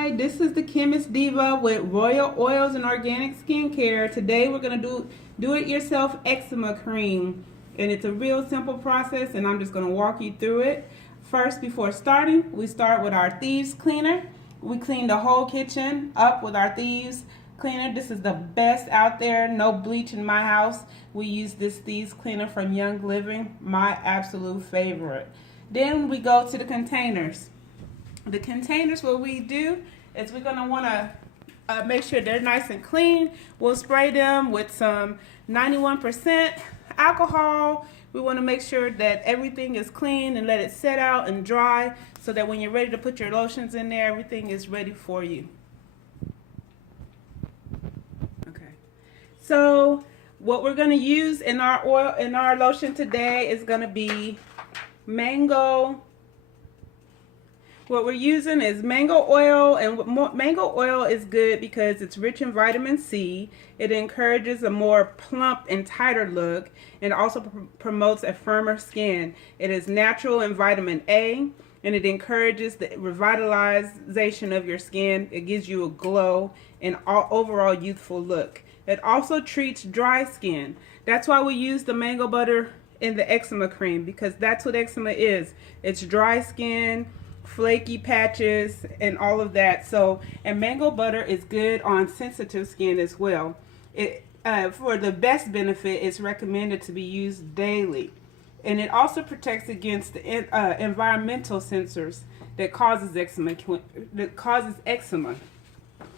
Hi, this is the Chemist Diva with Royal Oils and Organic Skincare. Today we're going to do it yourself eczema cream. And it's a real simple process and I'm just going to walk you through it. First, before starting, we start with our Thieves Cleaner. We clean the whole kitchen up with our Thieves Cleaner. This is the best out there. No bleach in my house. We use this Thieves Cleaner from Young Living, my absolute favorite. Then we go to the containers. The containers, what we do is we're going to want to make sure they're nice and clean. We'll spray them with some 91% alcohol. We want to make sure that everything is clean and let it set out and dry so that when you're ready to put your lotions in there, everything is ready for you. Okay. So what we're going to use in our oil, in our lotion today is going to be mango. What we're using is mango oil, and mango oil is good because it's rich in vitamin C. It encourages a more plump and tighter look, and also promotes a firmer skin. It is natural in vitamin A, and it encourages the revitalization of your skin. It gives you a glow and overall youthful look. It also treats dry skin. That's why we use the mango butter in the eczema cream, because that's what eczema is. It's dry skin, flaky patches, and all of that. So, and mango butter is good on sensitive skin as well. For the best benefit, it's recommended to be used daily, and it also protects against the environmental sensors that causes eczema.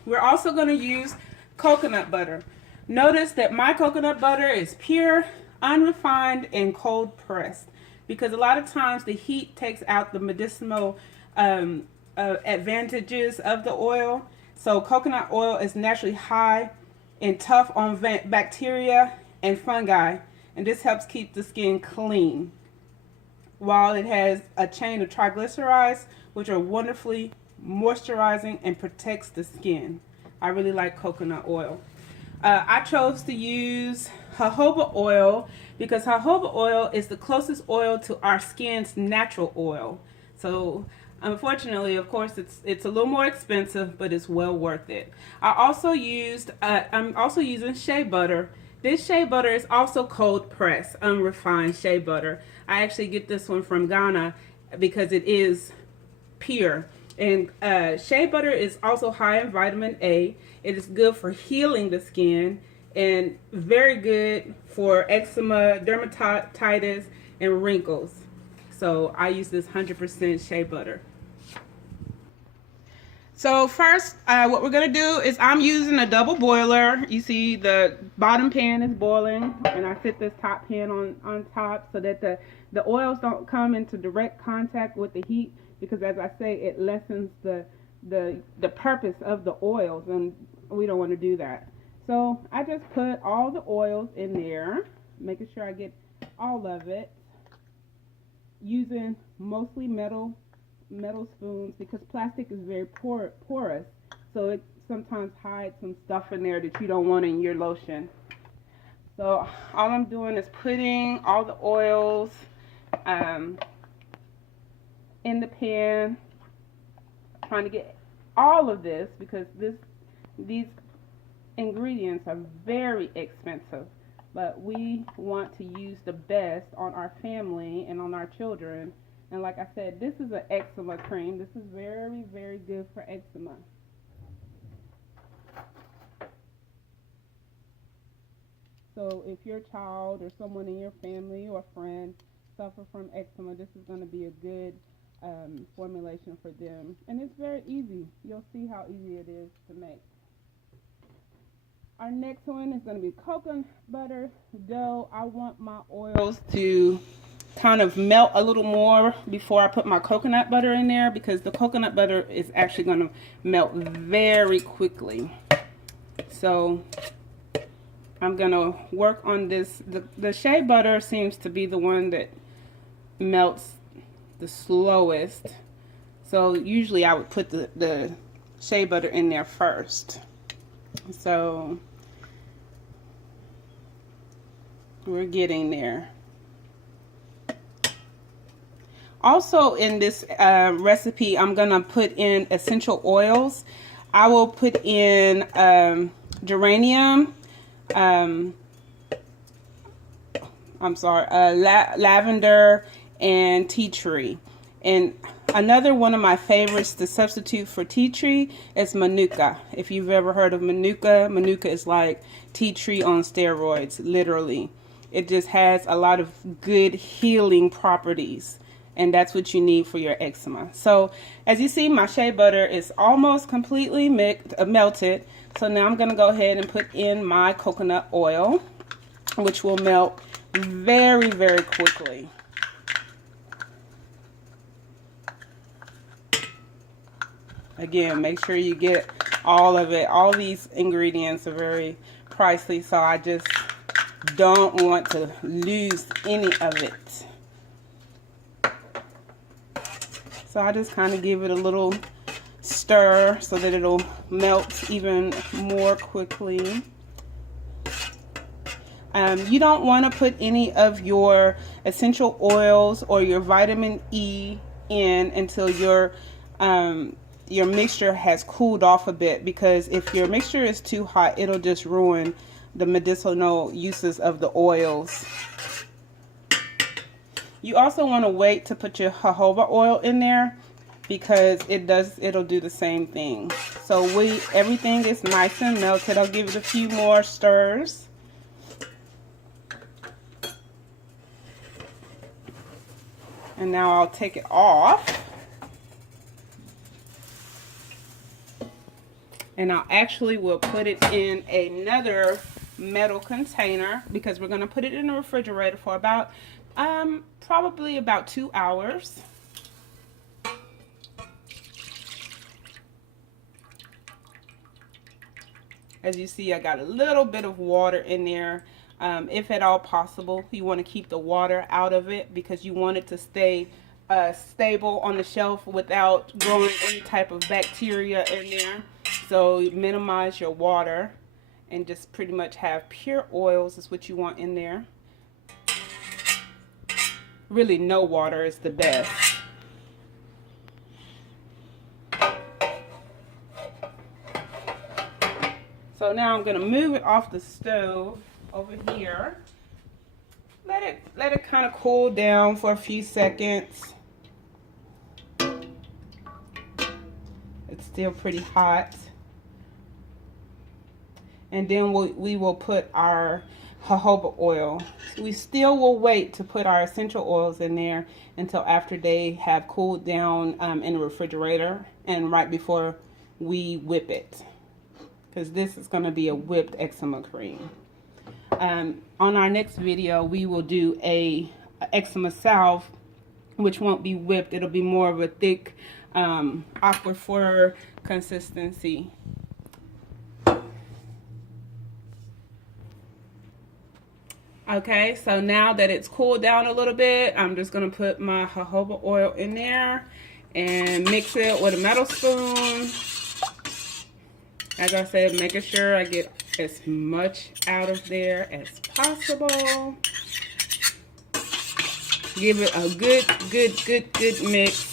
We're also going to use coconut butter. Notice that my coconut butter is pure, unrefined, and cold pressed, because a lot of times the heat takes out the medicinal advantages of the oil. So coconut oil is naturally high and tough on bacteria and fungi, and this helps keep the skin clean, while it has a chain of triglycerides, which are wonderfully moisturizing and protects the skin. I really like coconut oil. I chose to use jojoba oil because jojoba oil is the closest oil to our skin's natural oil. So unfortunately, of course, it's a little more expensive, but it's well worth it. I'm also using shea butter. This shea butter is also cold pressed, unrefined shea butter. I actually get this one from Ghana because it is pure. And shea butter is also high in vitamin A. It is good for healing the skin and very good for eczema, dermatitis, and wrinkles. So I use this 100% shea butter. So first, what we're going to do is I'm using a double boiler. You see the bottom pan is boiling, and I sit this top pan on top so that the oils don't come into direct contact with the heat, because as I say, it lessens the purpose of the oils, and we don't want to do that. So I just put all the oils in there, making sure I get all of it, using mostly metal spoons, because plastic is very porous, so it sometimes hides some stuff in there that you don't want in your lotion. So all I'm doing is putting all the oils in the pan, trying to get all of this, because these ingredients are very expensive, but we want to use the best on our family and on our children. And like I said, this is an eczema cream. This is very, very good for eczema. So if your child or someone in your family or friend suffer from eczema, this is going to be a good formulation for them. And it's very easy. You'll see how easy it is to make. Our next one is going to be coconut butter dough. I want my oils to kind of melt a little more before I put my coconut butter in there, because the coconut butter is actually going to melt very quickly. So I'm going to work on this. The shea butter seems to be the one that melts the slowest. So usually I would put the shea butter in there first. So we're getting there. Also in this recipe, I'm gonna put in essential oils. I will put in geranium, lavender, and tea tree. And another one of my favorites to substitute for tea tree is manuka. If you've ever heard of manuka, manuka is like tea tree on steroids, literally. It just has a lot of good healing properties, and that's what you need for your eczema. So as you see, my shea butter is almost completely melted. So now I'm going to go ahead and put in my coconut oil, which will melt very, very quickly. Again, make sure you get all of it. All these ingredients are very pricey, so I just don't want to lose any of it. So I just kind of give it a little stir so that it'll melt even more quickly. You don't want to put any of your essential oils or your vitamin E in until your mixture has cooled off a bit, because if your mixture is too hot, it'll just ruin the medicinal uses of the oils. You also want to wait to put your jojoba oil in there, because it'll do the same thing. So everything is nice and melted. I'll give it a few more stirs. And now I'll take it off. And I actually will put it in another metal container, because we're going to put it in the refrigerator for about probably about 2 hours. As you see, I got a little bit of water in there. If at all possible, you want to keep the water out of it, because you want it to stay stable on the shelf without growing any type of bacteria in there. So minimize your water and just pretty much have pure oils is what you want in there. Really, no water is the best. So now I'm going to move it off the stove over here. Let it kind of cool down for a few seconds. It's still pretty hot. And then we will put our jojoba oil. We still will wait to put our essential oils in there until after they have cooled down in the refrigerator and right before we whip it, because this is going to be a whipped eczema cream. On our next video, we will do a eczema salve, which won't be whipped. It'll be more of a thick aquaphor consistency. Okay, so now that it's cooled down a little bit, I'm just going to put my jojoba oil in there and mix it with a metal spoon. As I said, making sure I get as much out of there as possible. Give it a good mix.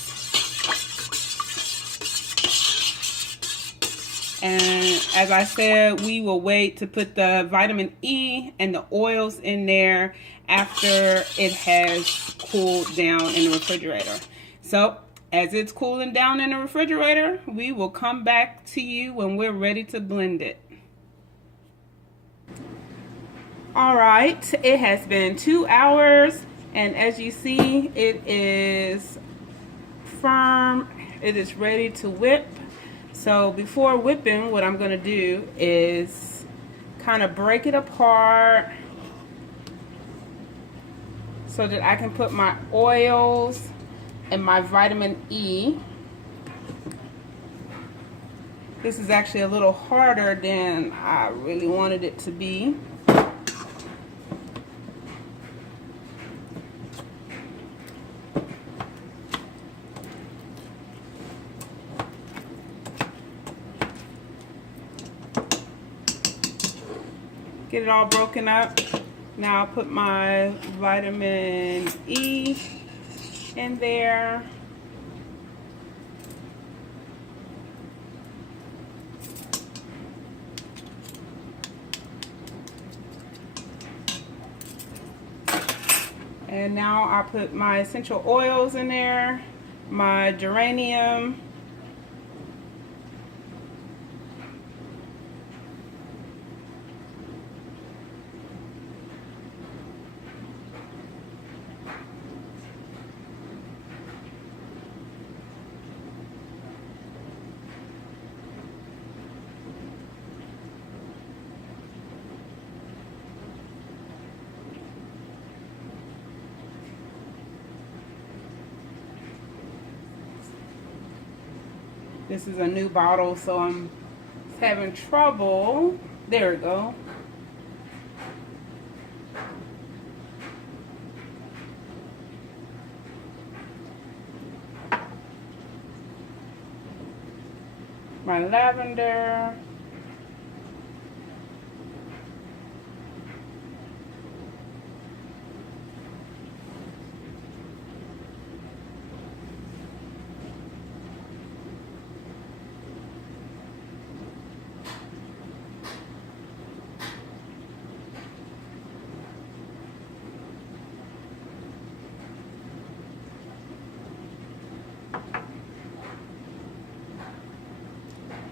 And as I said, we will wait to put the vitamin E and the oils in there after it has cooled down in the refrigerator. So as it's cooling down in the refrigerator, we will come back to you when we're ready to blend it. All right, it has been 2 hours, and as you see, it is firm. It is ready to whip. So before whipping, what I'm going to do is kind of break it apart so that I can put my oils and my vitamin E. This is actually a little harder than I really wanted it to be. Get it all broken up. Now I'll put my vitamin E in there. And now I put my essential oils in there, my geranium, this is a new bottle, so I'm having trouble. There we go. My lavender.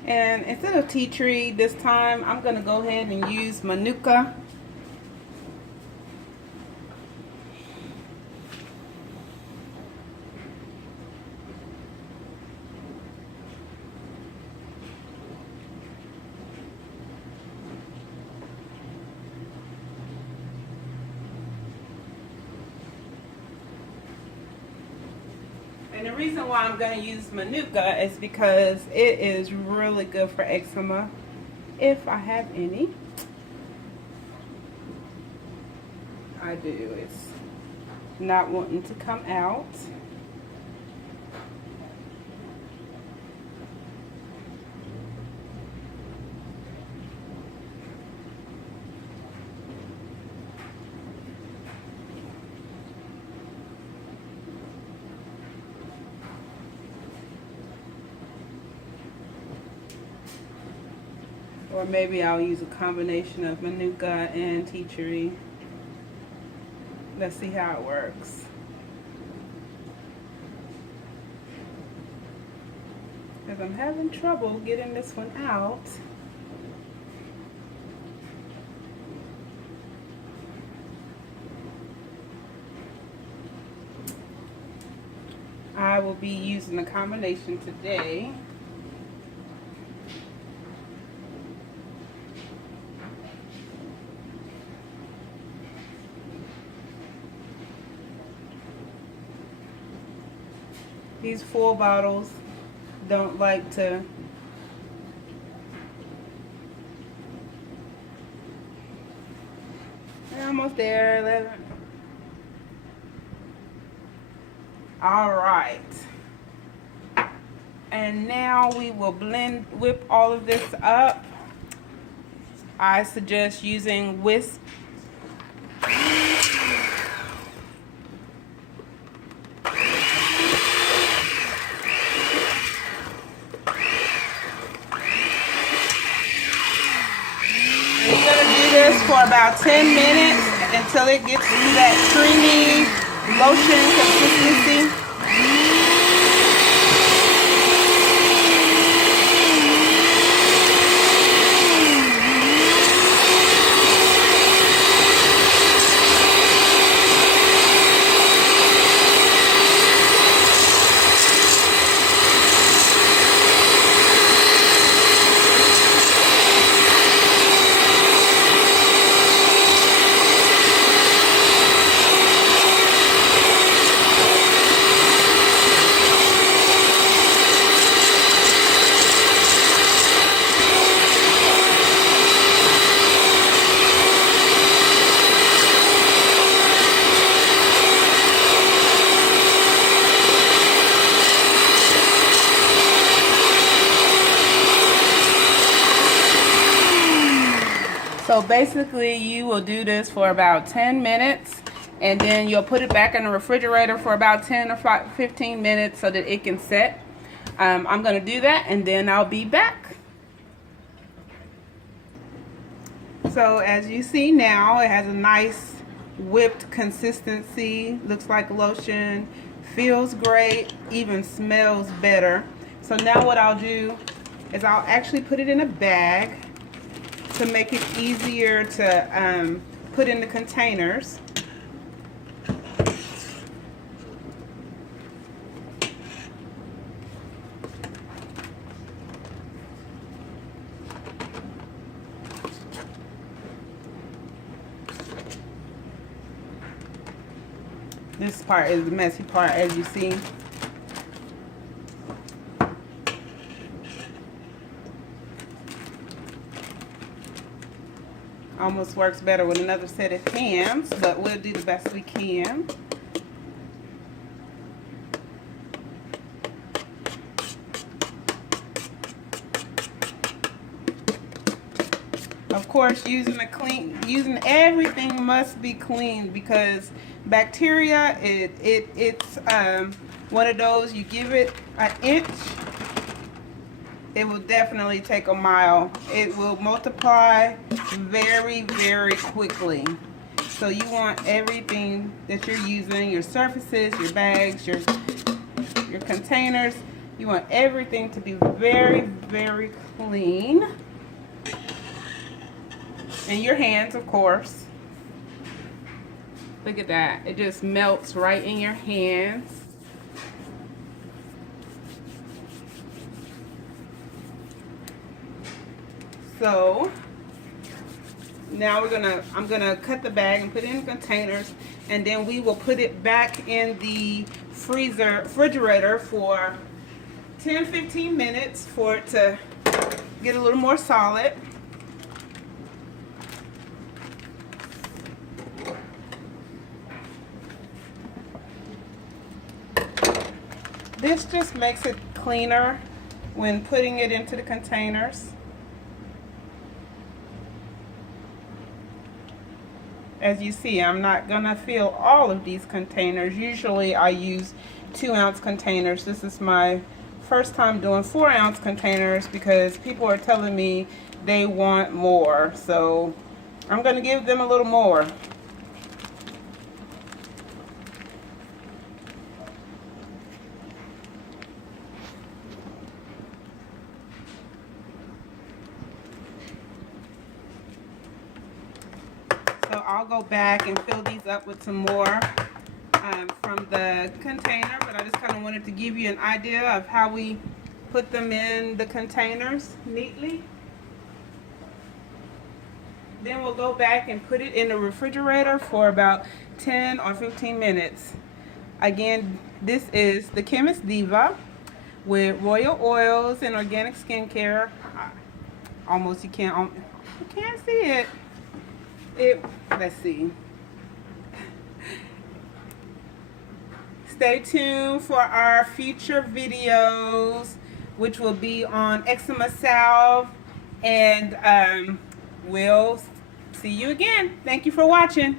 And instead of tea tree this time, I'm going to go ahead and use manuka. And the reason why I'm going to use manuka is because it is really good for eczema, if I have any. I do. It's not wanting to come out. Or maybe I'll use a combination of manuka and tea tree. Let's see how it works. Because I'm having trouble getting this one out. I will be using a combination today. These full bottles don't like to they're almost there. 11. All right, and now we will whip all of this up. I suggest using whisk. For about 10 minutes until it gets to that creamy lotion consistency. So basically you will do this for about 10 minutes And then you'll put it back in the refrigerator for about 10 or 15 minutes so that it can set. I'm going to do that and then I'll be back. So as you see now, it has a nice whipped consistency, looks like lotion, feels great, even smells better. So now what I'll do is I'll actually put it in a bag to make it easier to put in the containers. This part is the messy part, as you see. Almost works better with another set of hands, but we'll do the best we can. Of course, using everything must be clean, because bacteria, it's one of those, you give it an inch, it will definitely take a mile. It will multiply very, very quickly. So you want everything that you're using, your surfaces, your bags, your containers, you want everything to be very, very clean. And your hands, of course. Look at that. It just melts right in your hands. So now I'm gonna cut the bag and put it in containers, and then we will put it back in the refrigerator for 10-15 minutes for it to get a little more solid. This just makes it cleaner when putting it into the containers. As you see, I'm not gonna fill all of these containers. Usually I use 2-ounce containers. This is my first time doing 4-ounce containers because people are telling me they want more. So I'm gonna give them a little more. So I'll go back and fill these up with some more from the container, but I just kind of wanted to give you an idea of how we put them in the containers neatly. Then we'll go back and put it in the refrigerator for about 10 or 15 minutes. Again, this is the Chemist Diva with royal oils and organic skincare. Almost you can't see it. Let's see. Stay tuned for our future videos, which will be on eczema salve, and we'll see you again. Thank you for watching.